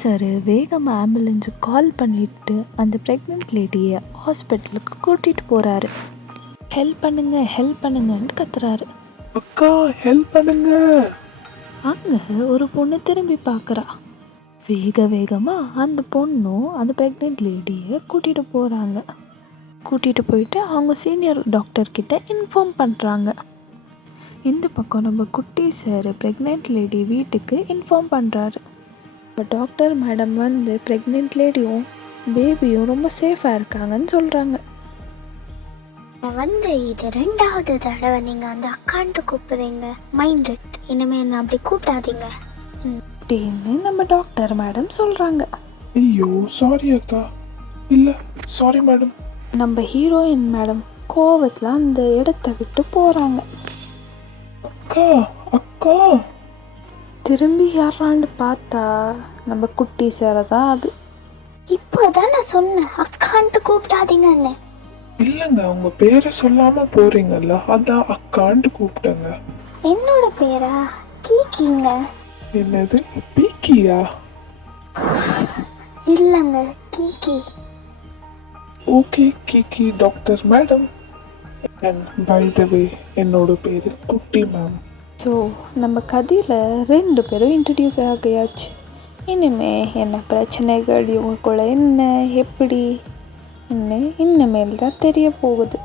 Sir வேகமாக ஆம்புலன்ஸுக்கு கால் பண்ணிவிட்டு அந்த ப்ரெக்னென்ட் லேடியை ஹாஸ்பிட்டலுக்கு கூட்டிகிட்டு போகிறாரு. ஹெல்ப் பண்ணுங்கன்னு கத்துறாரு. அக்கா ஹெல்ப் பண்ணுங்க. அங்கே ஒரு பொண்ணு திரும்பி பார்க்குறா. வேகமாக அந்த பொண்ணும் அந்த ப்ரெக்னென்ட் லேடியை கூட்டிகிட்டு போகிறாங்க. கூட்டிகிட்டு போயிட்டு அவங்க சீனியர் டாக்டர்கிட்ட இன்ஃபார்ம் பண்ணுறாங்க. இந்த பக்கம் நம்ம குட்டி சார் ப்ரெக்னென்ட் லேடி வீட்டுக்கு இன்ஃபார்ம் பண்ணுறாரு. டாக்டர் மேடம் வந்து ப்ரெக்னென்ட் லேடியும் பேபியும் ரொம்ப சேஃபாக இருக்காங்கன்னு சொல்கிறாங்க. இது 2வது தடவை நீங்கள் அந்த அக்கான்ட்டு கூப்பிட்றீங்க. மைண்ட் இட், இனிமேல் என்ன அப்படி கூப்பிடாதீங்க அப்படின்னு நம்ம டாக்டர் மேடம் சொல்கிறாங்க. ஐயோ சாரி அக்கா. இல்லை சாரி மேடம். நம்ம ஹீரோயின் மேடம் கோவத்தில் அந்த இடத்த விட்டு போகிறாங்க. அக்கா அக்கா. திரும்பி யாரான்னு பார்த்தா நம்ம குட்டி சாரை தான் அது. இப்போதான் நான் சொன்னேன் அக்கான்ட்டு கூப்பிடாதீங்கன்னு. இல்லைங்க, உங்க பேரை சொல்லாம போறீங்கல்ல, அதான் அக்கான்ட்டு கூப்பிட்டேங்க. என்னோட பேரா கீக்கிங்க. என்னது பீக்கியா? இல்லைங்க, கீக்கி. ஓகே கீக்கி doctor madam. And by the way என்னோட பேரு குட்டி மேம். ஸோ நம்ம கதையில் 2 பேரும் இன்ட்ரடியூஸ் ஆகியாச்சு. இனிமே என்ன பிரச்சனைகள் இவங்களுக்குள்ள என்ன எப்படி இனிமேல் தான் தெரிய போகுது.